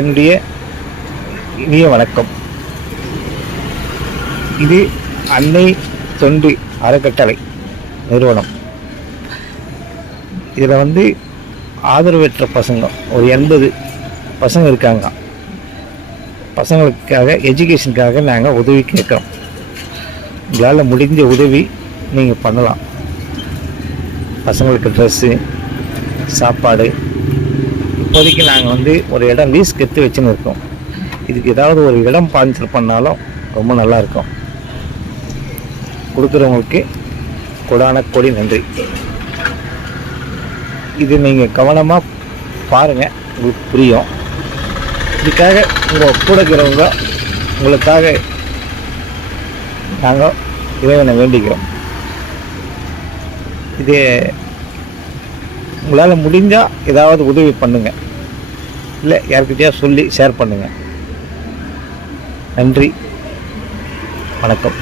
என்னுடைய இனிய வணக்கம். இது அன்னை தொண்டு அறக்கட்டளை நிறுவனம். இதில் ஆதரவற்ற பசங்க ஒரு 80 பசங்க இருக்காங்க. பசங்களுக்காக எஜுகேஷனுக்காக நாங்கள் உதவி கேட்குறோம். உங்களால் முடிஞ்ச உதவி நீங்கள் பண்ணலாம். பசங்களுக்கு ட்ரெஸ்ஸு, சாப்பாடு. இப்போதைக்கு நாங்கள் ஒரு இடம் லீஸ்க்கு எடுத்து வச்சுன்னு இருக்கோம். இதுக்கு ஏதாவது ஒரு இடம் ஸ்பான்சர் பண்ணாலும் ரொம்ப நல்லாயிருக்கும். கொடுக்குறவங்களுக்கு கொடான கோடி நன்றி. இது நீங்கள் கவனமாக பாருங்கள், உங்களுக்கு புரியும். இதுக்காக உங்கள் கூட இருக்கிறவங்க உங்களுக்காக நாங்கள் இறைவனை வேண்டிக்கிறோம். இது உங்களால் முடிஞ்சால் ஏதாவது உதவி பண்ணுங்கள், இல்லை யார்கிட்டயா சொல்லி ஷேர் பண்ணுங்கள். நன்றி, வணக்கம்.